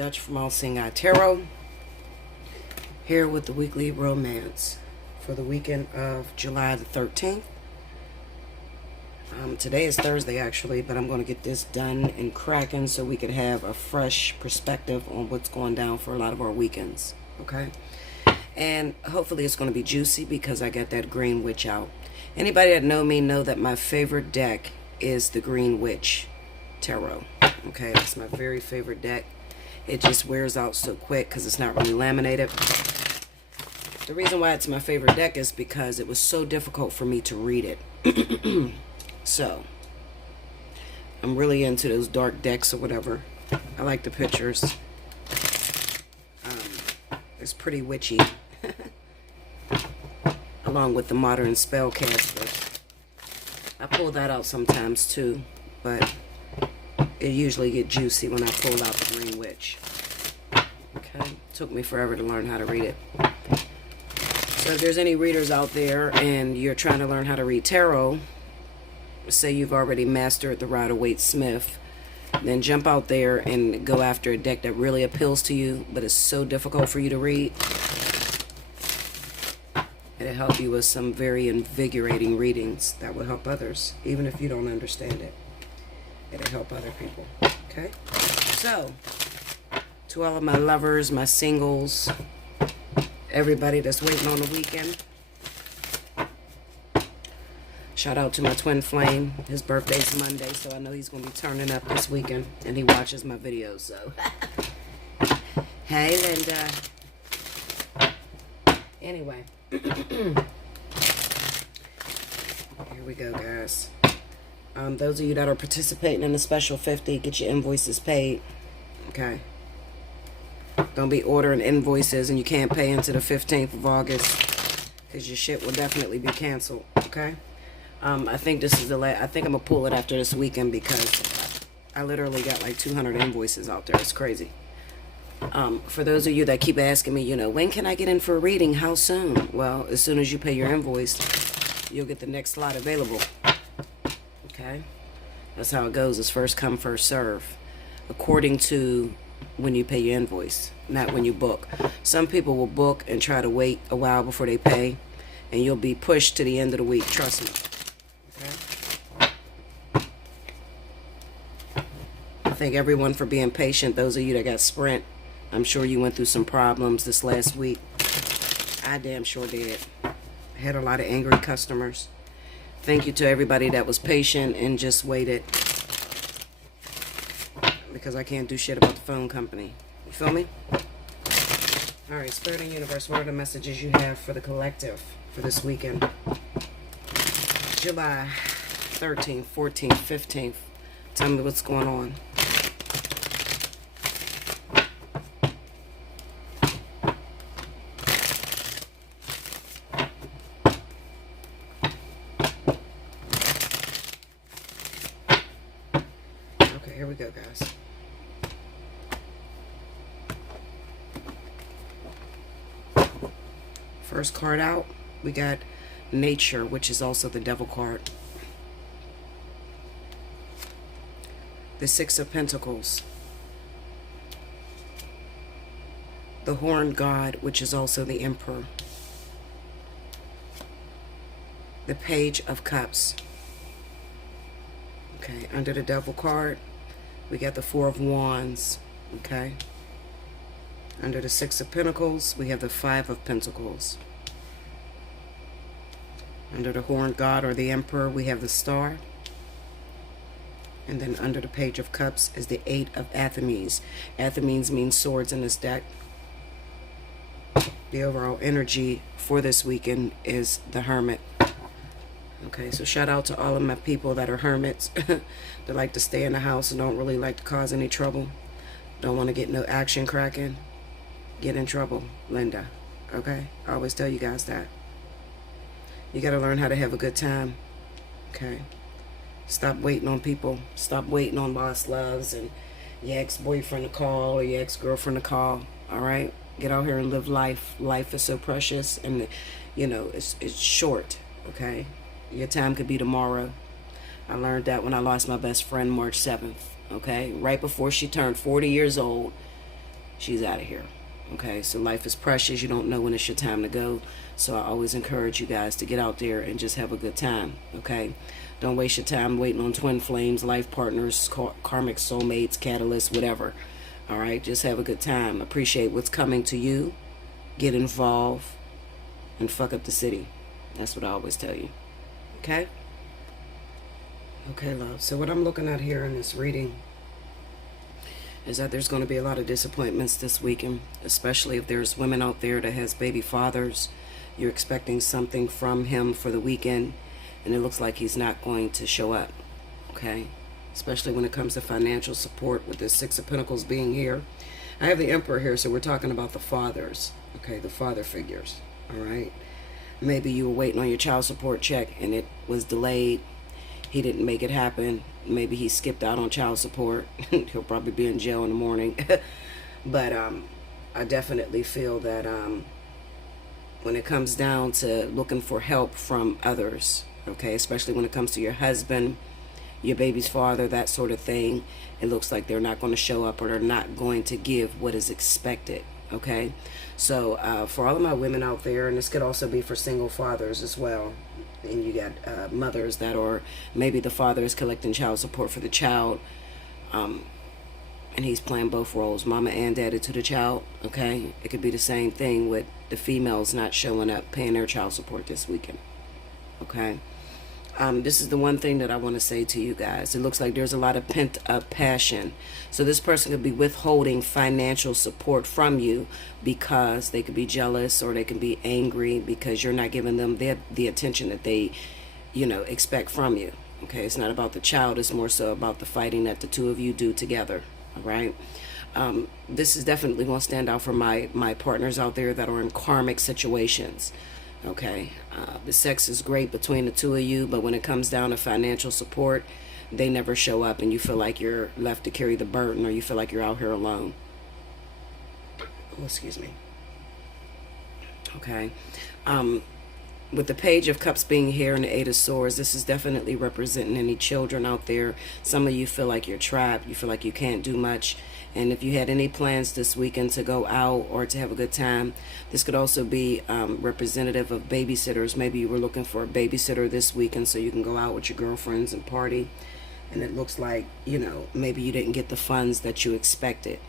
Dutch from Allseeingeyetarot, here with the weekly romance for the weekend of July the 13th. Today is Thursday actually, but I'm going to get this done and cracking so we could have a fresh perspective on what's going down for a lot of our weekends, okay? And hopefully it's going to be juicy because I got that Green Witch out. Anybody that know me know that my favorite deck is the Green Witch Tarot. Okay, that's my very favorite deck. It just wears out so quick because it's not really laminated. The reason why it's my favorite deck is because it was so difficult for me to read it. So, I'm really into those dark decks or whatever. I like the pictures. It's pretty witchy. Along with the modern spellcaster. I pull that out sometimes too, but it usually get juicy when I pull out the Green Witch. Okay, took me forever to learn how to read it. So if there's any readers out there and you're trying to learn how to read tarot, say you've already mastered the Rider-Waite-Smith, then jump out there and go after a deck that really appeals to you, but it's so difficult for you to read. It'll help you with some very invigorating readings that will help others, even if you don't understand it. It'll help other people. Okay? So, to all of my lovers, my singles, everybody that's waiting on the weekend, shout out to my twin flame. His birthday's Monday, so I know he's going to be turning up this weekend, and he watches my videos, so. Hey, Linda. Anyway. Here we go, guys. Those of you that are participating in the special 50, get your invoices paid. Okay. Don't be ordering invoices and you can't pay into the 15th of August, because your shit will definitely be canceled. Okay. I think this is the I think I'm gonna pull it after this weekend because I literally got like 200 invoices out there. It's crazy. For those of you that keep asking me, when can I get in for a reading? How soon? Well, as soon as you pay your invoice, you'll get the next slot available. Okay? That's how it goes. It's first come, first serve. According to when you pay your invoice, not when you book. Some people will book and try to wait a while before they pay, and you'll be pushed to the end of the week. Trust me. Okay? I thank everyone for being patient. Those of you that got Sprint, I'm sure you went through some problems this last week. I damn sure did. I had a lot of angry customers. Thank you to everybody that was patient and just waited. Because I can't do shit about the phone company. You feel me? Alright, Spirit and Universe, what are the messages you have for the collective for this weekend? July 13th, 14th, 15th. Tell me what's going on. Here we go, guys. First card out, we got Nature, which is also the Devil card. The Six of Pentacles. The Horned God, which is also the Emperor. The Page of Cups. Okay, under the Devil card, we got the Four of Wands, okay? Under the Six of Pentacles, we have the Five of Pentacles. Under the Horned God or the Emperor, we have the Star. And then under the Page of Cups is the Eight of Athenes. Athenes means swords in this deck. The overall energy for this weekend is the Hermit. Okay, so shout out to all of my people that are hermits that like to stay in the house and don't really like to cause any trouble. Don't want to get no action cracking. Get in trouble, Linda. Okay? I always tell you guys that. You got to learn how to have a good time. Okay? Stop waiting on people. Stop waiting on boss loves and your ex-boyfriend to call or your ex-girlfriend to call. Alright? Get out here and live life. Life is so precious and, it's short. Okay? Your time could be tomorrow. I learned that when I lost my best friend March 7th. Okay? Right before she turned 40 years old. she's out of here. Okay, so life is precious. You don't know when it's your time to go. So I always encourage you guys to get out there and just have a good time. Okay, don't waste your time waiting on twin flames, life partners, karmic soulmates, catalysts, whatever. All right, just have a good time. Appreciate what's coming to you. Get involved and fuck up the city. That's what I always tell you. Okay? Okay, love. So what I'm looking at here in this reading is that there's going to be a lot of disappointments this weekend, especially if there's women out there that has baby fathers. You're expecting something from him for the weekend, and it looks like he's not going to show up. Okay? Especially when it comes to financial support with the Six of Pentacles being here. I have the Emperor here, so we're talking about the fathers. Okay, the father figures. All right? Maybe you were waiting on your child support check and it was delayed. He didn't make it happen. Maybe he skipped out on child support. He'll probably be in jail in the morning. But I definitely feel that when it comes down to looking for help from others, okay, especially when it comes to your husband, your baby's father, that sort of thing, it looks like they're not going to show up or they're not going to give what is expected. Okay, so for all of my women out there, and this could also be for single fathers as well, and you got mothers that are, maybe the father is collecting child support for the child, and he's playing both roles, mama and daddy to the child. Okay, it could be the same thing with the females not showing up, paying their child support this weekend. Okay, this is the one thing that I want to say to you guys. It looks like there's a lot of pent-up passion. So this person could be withholding financial support from you because they could be jealous, or they can be angry because you're not giving them the attention that they, expect from you. Okay, it's not about the child. It's more so about the fighting that the two of you do together. All right. This is definitely going to stand out for my partners out there that are in karmic situations. Okay, the sex is great between the two of you, but when it comes down to financial support, they never show up, and you feel like you're left to carry the burden, or you feel like you're out here alone. Oh, excuse me. Okay, with the Page of Cups being here and the Eight of Swords, this is definitely representing any children out there. Some of you feel like you're trapped. You feel like you can't do much. And if you had any plans this weekend to go out or to have a good time, this could also be representative of babysitters. Maybe you were looking for a babysitter this weekend so you can go out with your girlfriends and party. And it looks like, maybe you didn't get the funds that you expected.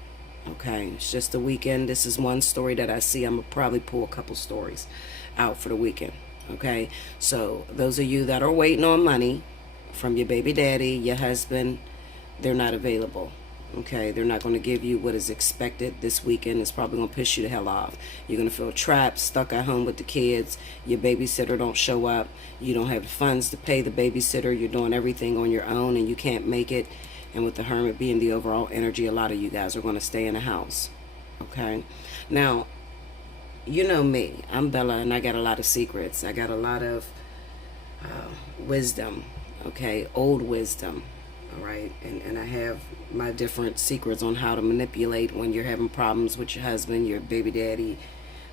Okay, it's just the weekend. This is one story that I see. I'm going to probably pull a couple stories out for the weekend. Okay, so those of you that are waiting on money from your baby daddy, your husband, they're not available. Okay, they're not going to give you what is expected this weekend. It's probably going to piss you the hell off. You're going to feel trapped, stuck at home with the kids. Your babysitter don't show up. You don't have the funds to pay the babysitter. You're doing everything on your own and you can't make it. And with the Hermit being the overall energy, a lot of you guys are going to stay in the house. Okay, now, you know me. I'm Bella, and I got a lot of secrets. I got a lot of wisdom. Okay, old wisdom. All right, and I have my different secrets on how to manipulate when you're having problems with your husband, your baby daddy,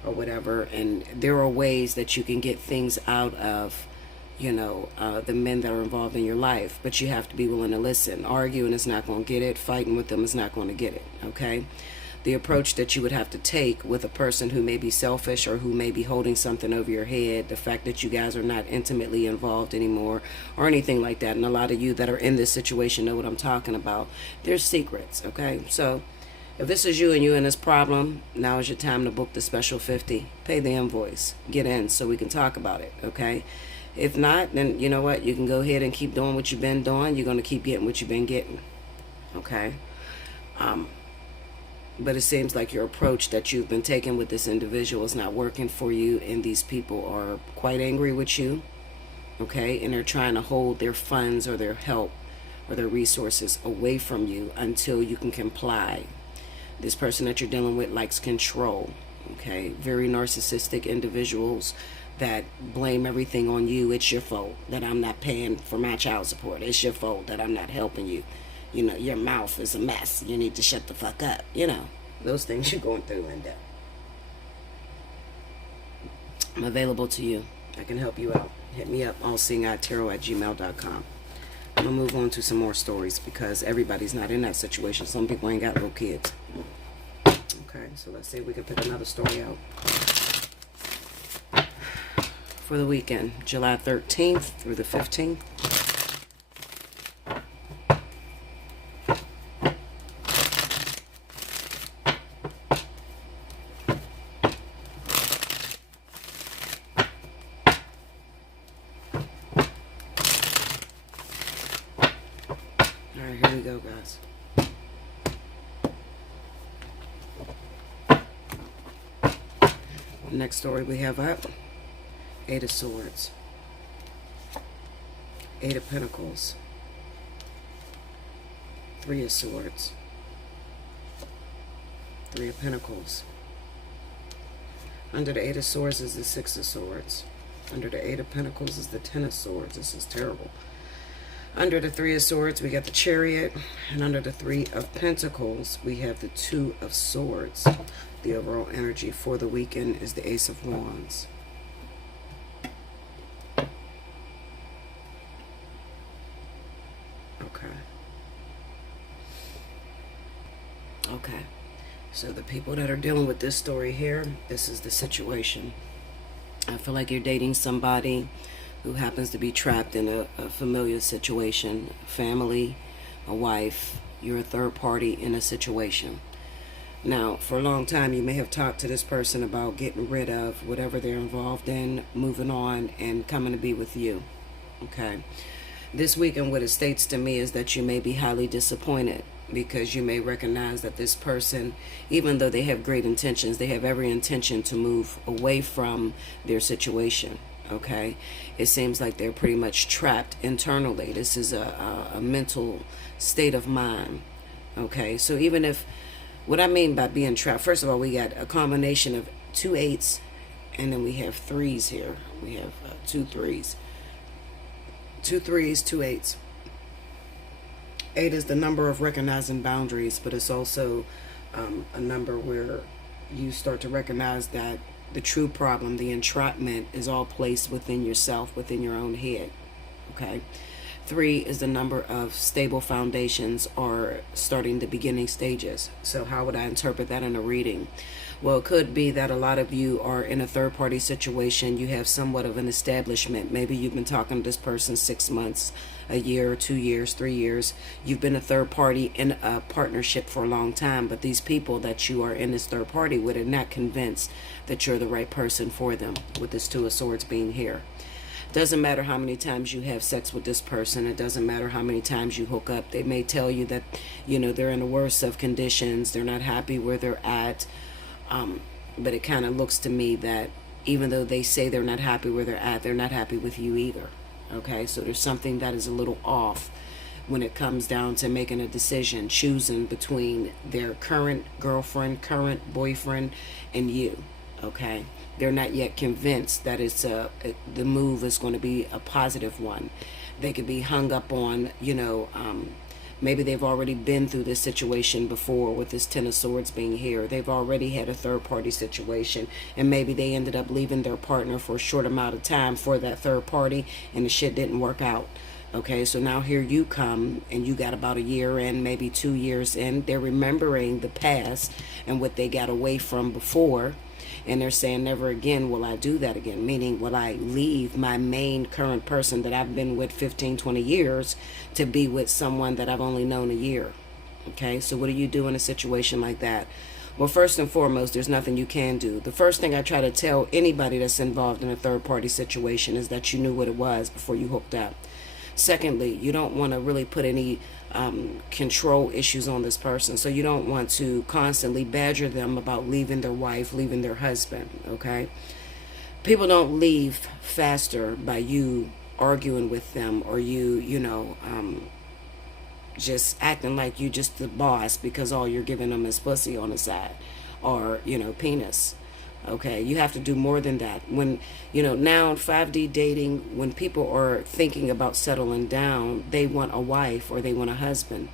or whatever. And there are ways that you can get things out of, the men that are involved in your life. But you have to be willing to listen. Arguing is not going to get it. Fighting with them is not going to get it. Okay? The approach that you would have to take with a person who may be selfish or who may be holding something over your head, the fact that you guys are not intimately involved anymore or anything like that, and a lot of you that are in this situation know what I'm talking about. There's secrets, okay? So if this is you and you in this problem, now is your time to book the special 50. Pay the invoice. Get in so we can talk about it, okay? If not, then you know what? You can go ahead and keep doing what you've been doing. You're going to keep getting what you've been getting, okay? But it seems like your approach that you've been taking with this individual is not working for you, and these people are quite angry with you, okay? And they're trying to hold their funds or their help or their resources away from you until you can comply. This person that you're dealing with likes control, okay? Very narcissistic individuals that blame everything on you. It's your fault that I'm not paying for my child support. It's your fault that I'm not helping you. Your mouth is a mess. You need to shut the fuck up. Those things you're going through, Linda. I'm available to you. I can help you out. Hit me up, allseeingeyetarot@gmail.com. I'm going to move on to some more stories because everybody's not in that situation. Some people ain't got little kids. Okay. Okay, so let's see if we can pick another story out. For the weekend, July 13th through the 15th. Alright, here we go, guys. Next story we have up. Eight of Swords. Eight of Pentacles. Three of Swords. Three of Pentacles. Under the Eight of Swords is the Six of Swords. Under the Eight of Pentacles is the Ten of Swords. This is terrible. Under the Three of Swords, we got the Chariot. And under the Three of Pentacles, we have the Two of Swords. The overall energy for the weekend is the Ace of Wands. Okay, so the people that are dealing with this story here, this is the situation. I feel like you're dating somebody who happens to be trapped in a familiar situation, family, a wife, you're a third party in a situation. Now, for a long time, you may have talked to this person about getting rid of whatever they're involved in, moving on, and coming to be with you. Okay, this weekend, what it states to me is that you may be highly disappointed, because you may recognize that this person, even though they have great intentions, they have every intention to move away from their situation. Okay, it seems like they're pretty much trapped internally. This is a mental state of mind. Okay, so even if, what I mean by being trapped, first of all, we got a combination of two eights, and then we have threes here. We have two threes, two eights. Eight is the number of recognizing boundaries, but it's also a number where you start to recognize that the true problem, the entrapment, is all placed within yourself, within your own head. Okay. Three is the number of stable foundations or starting the beginning stages. So how would I interpret that in a reading? Well, it could be that a lot of you are in a third-party situation. You have somewhat of an establishment. Maybe you've been talking to this person 6 months, a year, 2 years, 3 years. You've been a third party in a partnership for a long time, but these people that you are in this third party with are not convinced that you're the right person for them, with this Two of Swords being here. Doesn't matter how many times you have sex with this person. It doesn't matter how many times you hook up. They may tell you that, you know, they're in the worst of conditions. They're not happy where they're at. But it kind of looks to me that even though they say they're not happy where they're not happy with you either. Okay, so there's something that is a little off when it comes down to making a decision, choosing between their current girlfriend, current boyfriend, and you. Okay, they're not yet convinced that the move is going to be a positive one. They could be hung up on, you know, maybe they've already been through this situation before with this Ten of Swords being here. They've already had a third-party situation, and maybe they ended up leaving their partner for a short amount of time for that third party, and the shit didn't work out. Okay, so now here you come, and you got about a year in, maybe 2 years in. They're remembering the past and what they got away from before, and they're saying, never again will I do that again. Meaning, will I leave my main current person that I've been with 15, 20 years to be with someone that I've only known a year? Okay, so what do you do in a situation like that? Well, first and foremost, there's nothing you can do. The first thing I try to tell anybody that's involved in a third-party situation is that you knew what it was before you hooked up. Secondly, you don't want to really put any control issues on this person. So you don't want to constantly badger them about leaving their wife, leaving their husband. Okay, people don't leave faster by you arguing with them, or you know, just acting like you just the boss because all you're giving them is pussy on the side, or, you know, penis. Okay, you have to do more than that. When, you know, now in 5D dating, when people are thinking about settling down, they want a wife or they want a husband.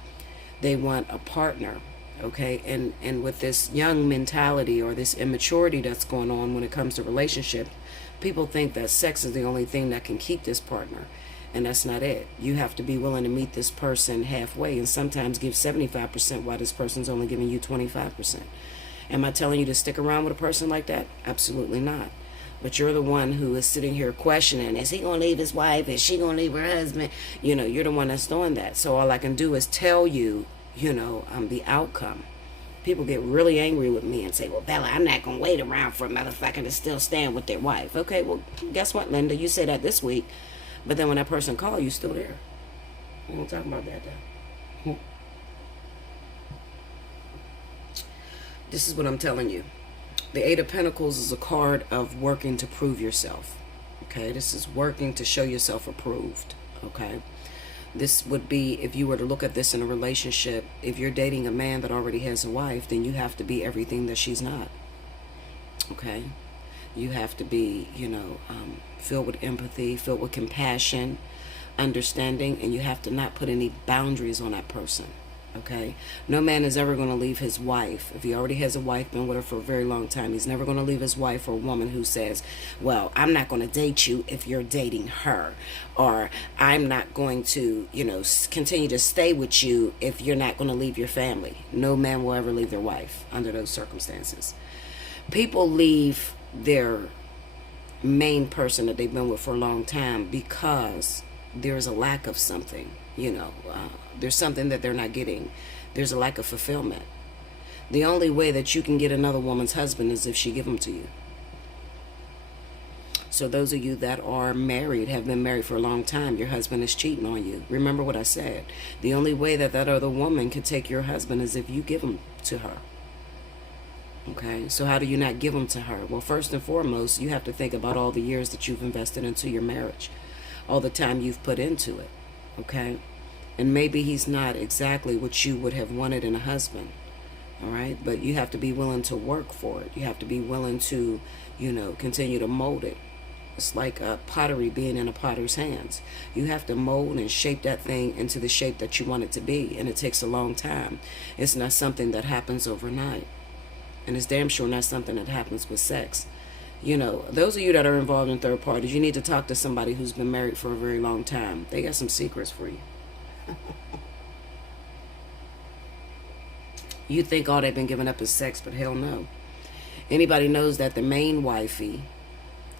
They want a partner. Okay, and with this young mentality or this immaturity that's going on when it comes to relationship, people think that sex is the only thing that can keep this partner. And that's not it. You have to be willing to meet this person halfway, and sometimes give 75% while this person's only giving you 25%. Am I telling you to stick around with a person like that? Absolutely not. But you're the one who is sitting here questioning, is he going to leave his wife? Is she going to leave her husband? You know, you're the one that's doing that. So all I can do is tell you, the outcome. People get really angry with me and say, well, Bella, I'm not going to wait around for a motherfucker to still stand with their wife. Okay, well, guess what, Linda? You say that this week, but then when that person calls, you still there. We don't talk about that, though. This is what I'm telling you. The Eight of Pentacles is a card of working to prove yourself. Okay, this is working to show yourself approved. Okay, this would be, if you were to look at this in a relationship, if you're dating a man that already has a wife, then you have to be everything that she's not. Okay, you have to be, filled with empathy, filled with compassion, understanding, and you have to not put any boundaries on that person. Okay, no man is ever going to leave his wife. If he already has a wife, been with her for a very long time, he's never going to leave his wife for a woman who says, well, I'm not going to date you if you're dating her, or I'm not going to, continue to stay with you if you're not going to leave your family. No man will ever leave their wife under those circumstances. People leave their main person that they've been with for a long time because there's a lack of something. There's something that they're not getting. There's a lack of fulfillment. The only way that you can get another woman's husband is if she give him to you. So those of you that are married, have been married for a long time, your husband is cheating on you. Remember what I said. The only way that that other woman can take your husband is if you give him to her. Okay, so how do you not give him to her? Well, first and foremost, you have to think about all the years that you've invested into your marriage, all the time you've put into it. Okay, and maybe he's not exactly what you would have wanted in a husband. All right, but you have to be willing to work for it. You have to be willing to, continue to mold it. It's like a pottery being in a potter's hands. You have to mold and shape that thing into the shape that you want it to be, and it takes a long time. It's not something that happens overnight, and it's damn sure not something that happens with sex. Those of you that are involved in third parties, you need to talk to somebody who's been married for a very long time. They got some secrets for you. You think all they've been giving up is sex, but hell no. Anybody knows that the main wifey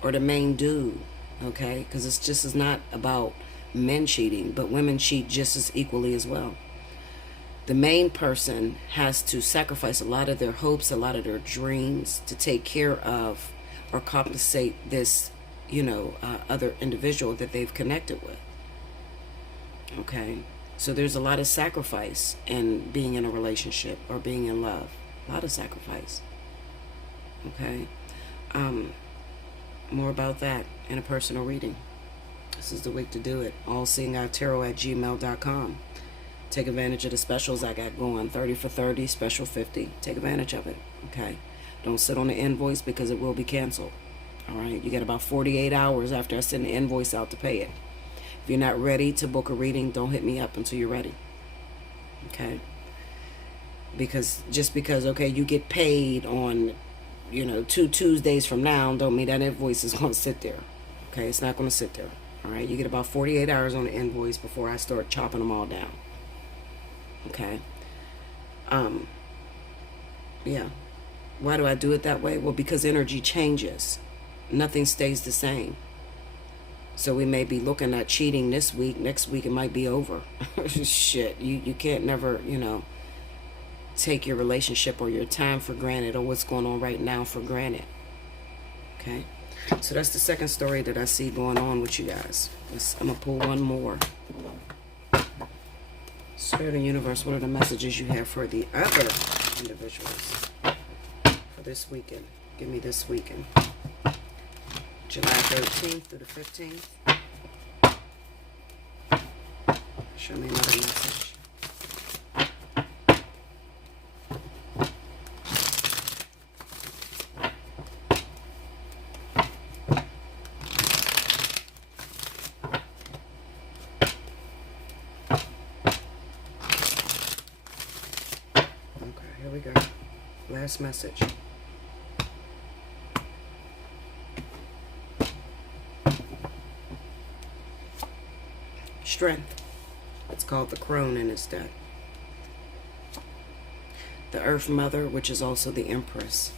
or the main dude, okay, because it's just is not about men cheating, but women cheat just as equally as well. The main person has to sacrifice a lot of their hopes, a lot of their dreams to take care of or compensate this, other individual that they've connected with. Okay, so there's a lot of sacrifice in being in a relationship or being in love. A lot of sacrifice. Okay, more about that in a personal reading. This is the week to do it. Allseeingeyetarot@gmail.com. Take advantage of the specials I got going. 30 for 30, special 50. Take advantage of it. Okay. Don't sit on the invoice because it will be canceled. All right. You got about 48 hours after I send the invoice out to pay it. If you're not ready to book a reading, don't hit me up until you're ready. Okay. Because okay, you get paid on, 2 Tuesdays from now, don't mean that invoice is going to sit there. Okay. It's not going to sit there. All right. You get about 48 hours on the invoice before I start chopping them all down. Okay. Yeah. Why do I do it that way? Well, because energy changes. Nothing stays the same. So we may be looking at cheating this week. Next week it might be over. Shit. You can't never, take your relationship or your time for granted or what's going on right now for granted. Okay. So that's the second story that I see going on with you guys. I'm going to pull one more. Spirit and Universe, what are the messages you have for the other individuals for this weekend? Give me this weekend. July 13th through the 15th. Show me another message. Here we go. Last message. Strength. It's called the crone in this deck. the Earth Mother, which is also the Empress,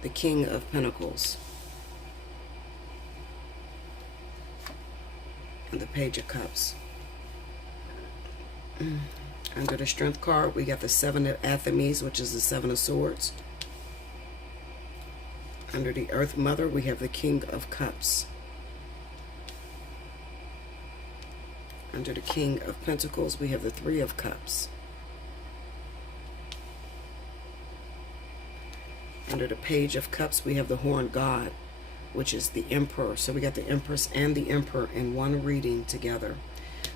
the King of Pentacles, and the Page of Cups. Under the Strength card, we got the Seven of Athames, which is the Seven of Swords. Under the Earth Mother, we have the King of Cups. Under the King of Pentacles, we have the Three of Cups. Under the Page of Cups, we have the Horned God, which is the Emperor. So we got the Empress and the Emperor in one reading together.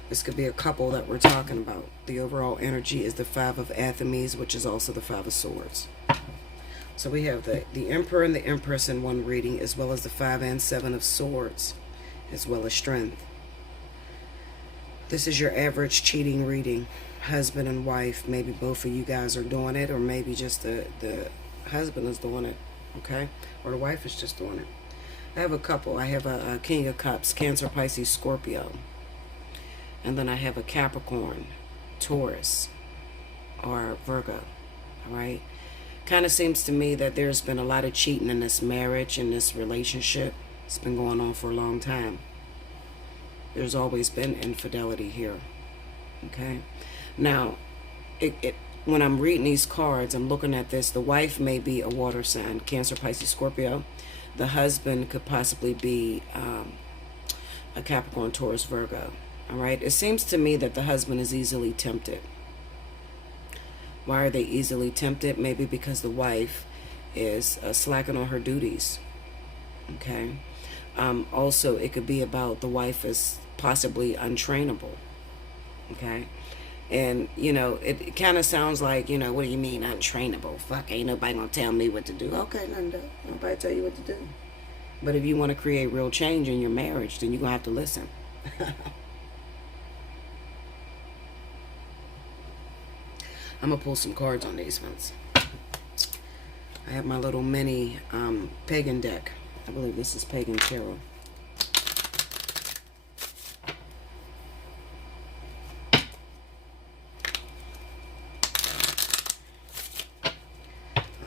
This could be a couple that we're talking about. The overall energy is the Five of Athames, which is also the Five of Swords. So we have the Emperor and the Empress in one reading, as well as the 5 and 7 of Swords, as well as Strength. This is your average cheating reading. Husband and wife, maybe both of you guys are doing it, or maybe just the husband is doing it, okay? Or the wife is just doing it. I have a couple. I have a King of Cups, Cancer, Pisces, Scorpio. And then I have a Capricorn, Taurus, or Virgo, all right? Kind of seems to me that there's been a lot of cheating in this marriage, in this relationship. It's been going on for a long time. There's always been infidelity here, okay? Now, when I'm reading these cards, I'm looking at this. The wife may be a water sign, Cancer, Pisces, Scorpio. The husband could possibly be a Capricorn, Taurus, Virgo. All right. It seems to me that the husband is easily tempted. Why are they easily tempted? Maybe because the wife is slacking on her duties. Okay. Also, it could be about the wife is possibly untrainable. Okay. And, you know, it kind of sounds like, you know, what do you mean untrainable? Fuck, ain't nobody gonna tell me what to do. Okay, nobody tell you what to do. But if you want to create real change in your marriage, then you're gonna have to listen. I'm going to pull some cards on these ones. I have my little mini pagan deck. I believe this is Pagan Tarot.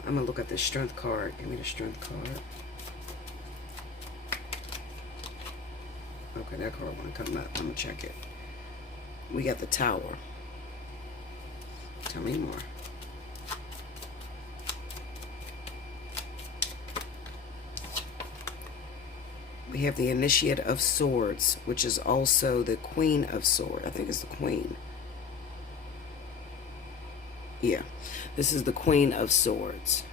I'm going to look at the Strength card. Give me the Strength card. Okay, that card won't come up. I'm going to check it. We got the Tower. Tell me more. We have the Initiate of Swords, which is also the Queen of Swords. I think it's the Queen. Yeah. This is the Queen of Swords.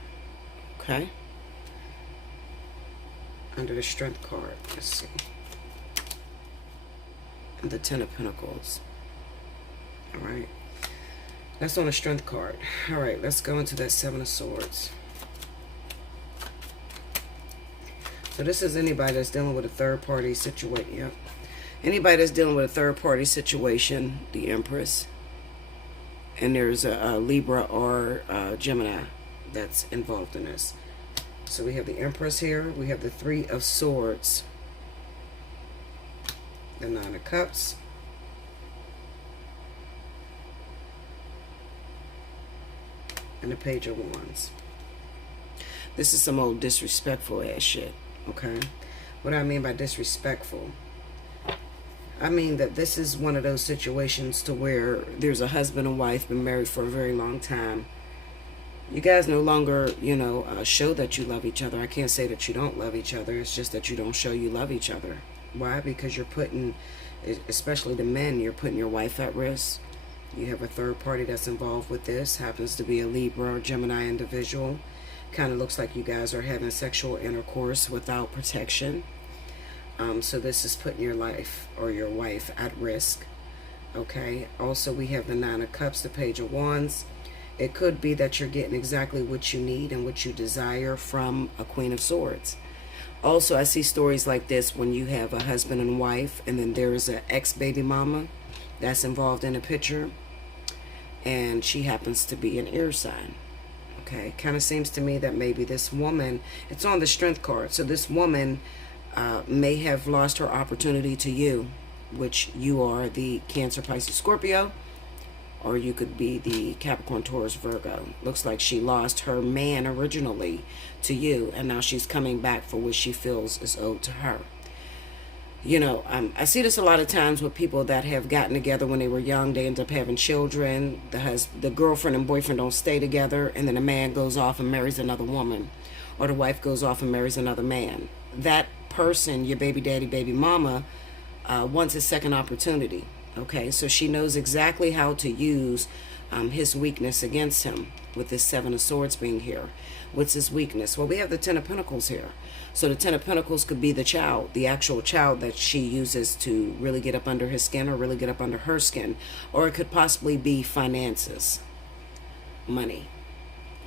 Okay. Under the Strength card. Let's see. And the Ten of Pentacles. All right. That's on the Strength card. All right, let's go into that Seven of Swords. So this is anybody that's dealing with a third-party situation. Yep. Anybody that's dealing with a third-party situation, the Empress. And there's a Libra or Gemini that's involved in this. So we have the Empress here. We have the Three of Swords. The Nine of Cups. And the Page of Wands. This is some old disrespectful ass shit, okay? What do I mean by disrespectful? I mean that this is one of those situations to where there's a husband and wife, been married for a very long time. You guys no longer, you know, show that you love each other. I can't say that you don't love each other. It's just that you don't show you love each other. Why? Because you're putting, especially the men, you're putting your wife at risk. You have a third party that's involved with this. Happens to be a Libra or Gemini individual. Kind of looks like you guys are having sexual intercourse without protection. So this is putting your life or your wife at risk. Okay. Also, we have the Nine of Cups, the Page of Wands. It could be that you're getting exactly what you need and what you desire from a Queen of Swords. Also, I see stories like this when you have a husband and wife, and then there is an ex-baby mama that's involved in a picture. And she happens to be an air sign. Okay, kind of seems to me that maybe this woman, it's on the Strength card, so this woman may have lost her opportunity to you, which you are the Cancer, Pisces, Scorpio, or you could be the Capricorn, Taurus, Virgo. Looks like she lost her man originally to you, and now she's coming back for what she feels is owed to her. You know, I see this a lot of times with people that have gotten together when they were young. They end up having children. The girlfriend and boyfriend don't stay together, and then the man goes off and marries another woman, or the wife goes off and marries another man. That person, your baby daddy, baby mama, wants a second opportunity. Okay, so she knows exactly how to use his weakness against him, with this Seven of Swords being here. What's his weakness? Well, we have the Ten of Pentacles here. So the Ten of Pentacles could be the child, the actual child that she uses to really get up under his skin or really get up under her skin. Or it could possibly be finances, money.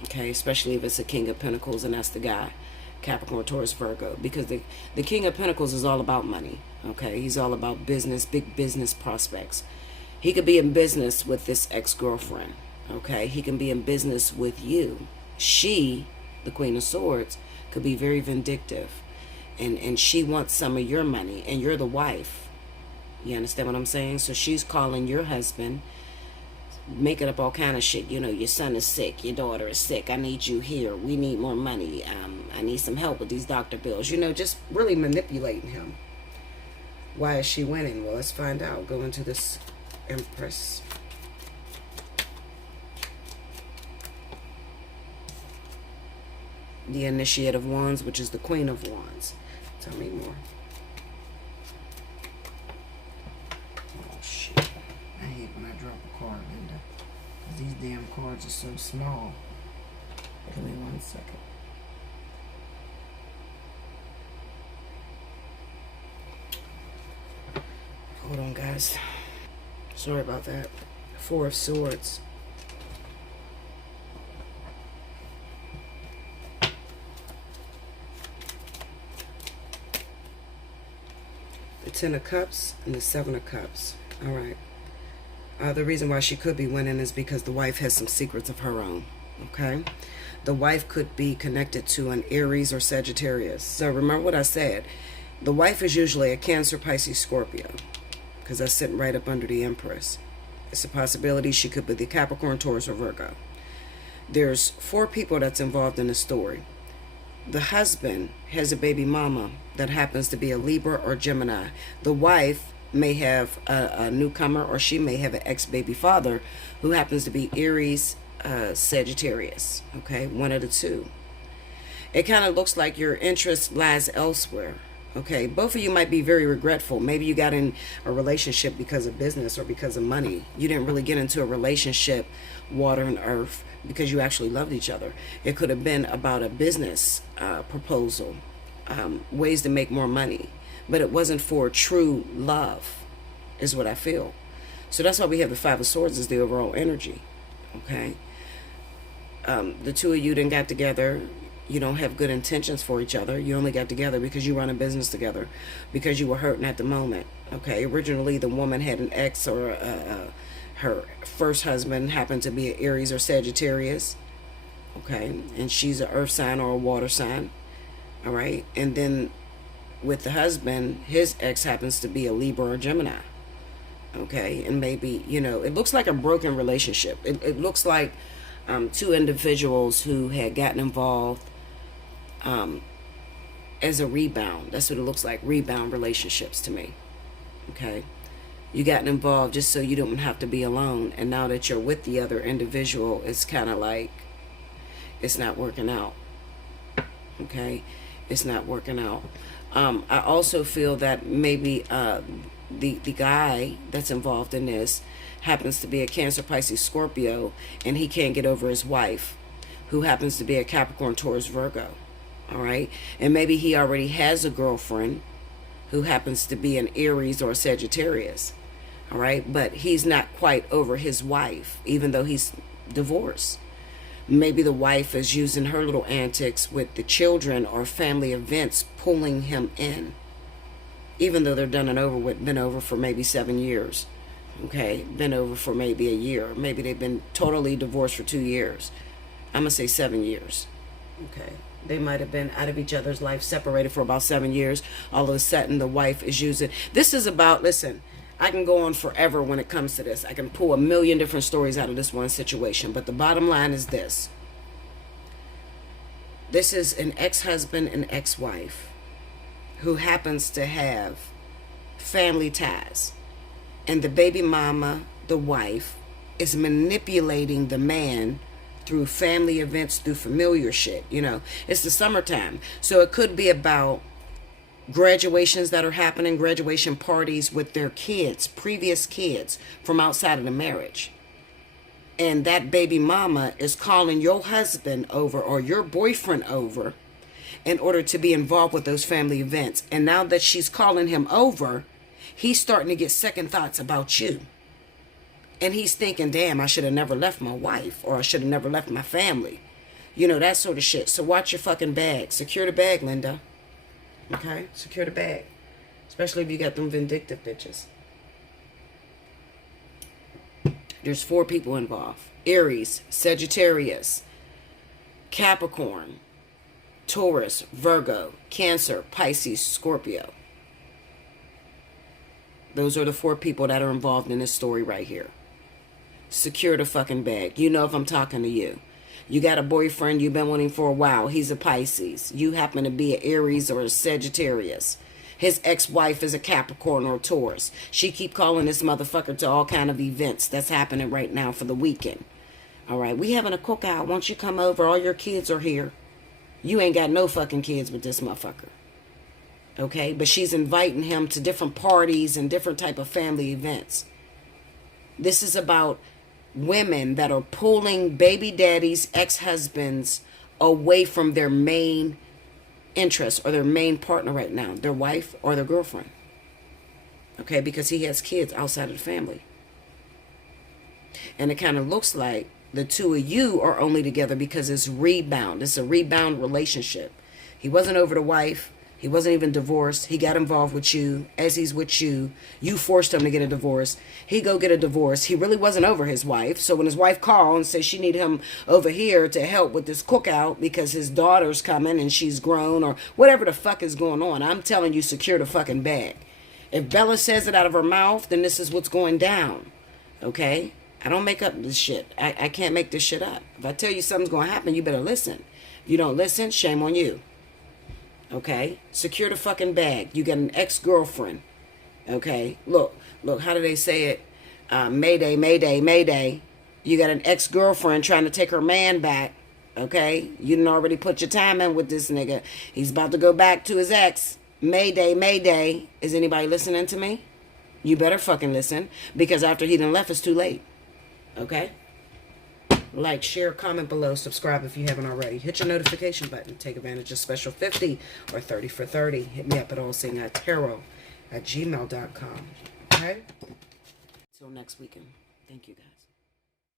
Okay, especially if it's a King of Pentacles and that's the guy, Capricorn, Taurus, Virgo. Because the King of Pentacles is all about money. Okay, he's all about business, big business prospects. He could be in business with this ex-girlfriend. Okay, he can be in business with you. She, the Queen of Swords, could be very vindictive, and she wants some of your money, and you're the wife. You understand what I'm saying? So she's calling your husband, making up all kind of shit. You know, your son is sick, your daughter is sick, I need you here, we need more money, I need some help with these doctor bills. You know, just really manipulating him. Why is she winning? Well, let's find out. Go into this Empress. The Initiate of Wands, which is the Queen of Wands. Tell me more. Oh, shit. I hate when I drop a card, Linda. Because these damn cards are so small. Give me 1 second. Hold on, guys. Sorry about that. Four of Swords. The Ten of Cups and the Seven of Cups. All right. The reason why she could be winning is because the wife has some secrets of her own. Okay. The wife could be connected to an Aries or Sagittarius. So remember what I said. The wife is usually a Cancer, Pisces, Scorpio, because that's sitting right up under the Empress. It's a possibility she could be the Capricorn, Taurus, or Virgo. There's 4 people that's involved in the story. The husband has a baby mama that happens to be a Libra or Gemini. The wife may have a newcomer, or she may have an ex-baby father who happens to be Aries, Sagittarius. Okay, one of the two. It kind of looks like your interest lies elsewhere. Okay, both of you might be very regretful. Maybe you got in a relationship because of business or because of money. You didn't really get into a relationship, water and earth, because you actually loved each other. It could have been about a business proposal, ways to make more money. But it wasn't for true love, is what I feel. So that's why we have the Five of Swords as the overall energy. Okay. The two of you then got together. You don't have good intentions for each other. You only got together because you run a business together, because you were hurting at the moment. Okay. Originally, the woman had an ex, or her first husband happened to be an Aries or Sagittarius. Okay. And she's an earth sign or a water sign. All right. And then with the husband, his ex happens to be a Libra or Gemini. Okay. And maybe, you know, it looks like a broken relationship. It looks like two individuals who had gotten involved as a rebound. That's what it looks like. Rebound relationships to me. Okay. You gotten involved just so you don't have to be alone. And now that you're with the other individual, it's kind of like it's not working out. Okay. It's not working out. I also feel that maybe the guy that's involved in this happens to be a Cancer, Pisces, Scorpio, and he can't get over his wife, who happens to be a Capricorn, Taurus, Virgo. All right. And maybe he already has a girlfriend who happens to be an Aries or a Sagittarius. All right. But he's not quite over his wife, even though he's divorced. Maybe the wife is using her little antics with the children or family events, pulling him in, even though they're done and over with, been over for maybe 7 years. Okay, been over for maybe a year. Maybe they've been totally divorced for 2 years. I'm going to say 7 years. Okay, they might have been out of each other's life, separated for about 7 years. All of a sudden, the wife is using... This is about, listen, I can go on forever when it comes to this. I can pull a million different stories out of this one situation. But the bottom line is this. This is an ex-husband and ex-wife who happens to have family ties. And the baby mama, the wife, is manipulating the man through family events, through familiar shit. You know, it's the summertime. So it could be about graduations that are happening, graduation parties with their kids, previous kids from outside of the marriage. And that baby mama is calling your husband over or your boyfriend over in order to be involved with those family events. And now that she's calling him over, he's starting to get second thoughts about you. And he's thinking, damn, I should have never left my wife, or I should have never left my family. You know, that sort of shit. So watch your fucking bag. Secure the bag, Linda. Okay? Secure the bag. Especially if you got them vindictive bitches. There's 4 people involved. Aries, Sagittarius, Capricorn, Taurus, Virgo, Cancer, Pisces, Scorpio. Those are the 4 people that are involved in this story right here. Secure the fucking bag. You know if I'm talking to you. You got a boyfriend you've been wanting for a while. He's a Pisces. You happen to be an Aries or a Sagittarius. His ex-wife is a Capricorn or a Taurus. She keep calling this motherfucker to all kind of events that's happening right now for the weekend. All right, we having a cookout. Won't you come over? All your kids are here. You ain't got no fucking kids with this motherfucker. Okay, but she's inviting him to different parties and different type of family events. This is about women that are pulling baby daddies, ex-husbands away from their main interest or their main partner right now, their wife or their girlfriend. Okay, because he has kids outside of the family. And it kind of looks like the 2 of you are only together because it's rebound. It's a rebound relationship. He wasn't over the wife. He wasn't even divorced. He got involved with you. As he's with you, you forced him to get a divorce. He go get a divorce. He really wasn't over his wife. So when his wife called and said she needed him over here to help with this cookout because his daughter's coming and she's grown or whatever the fuck is going on, I'm telling you, secure the fucking bag. If Bella says it out of her mouth, then this is what's going down. Okay? I don't make up this shit. I can't make this shit up. If I tell you something's going to happen, you better listen. If you don't listen, shame on you. Okay? Secure the fucking bag. You got an ex-girlfriend. Okay? Look, how do they say it? Mayday, mayday, mayday. You got an ex-girlfriend trying to take her man back. Okay? You done already put your time in with this nigga. He's about to go back to his ex. Mayday, mayday. Is anybody listening to me? You better fucking listen. Because after he done left, it's too late. Okay? Like, share, comment below, subscribe if you haven't already. Hit your notification button. Take advantage of special 50 or 30 for 30. Hit me up at Allseeingeyetarot@gmail.com. Okay? Till next weekend. Thank you, guys.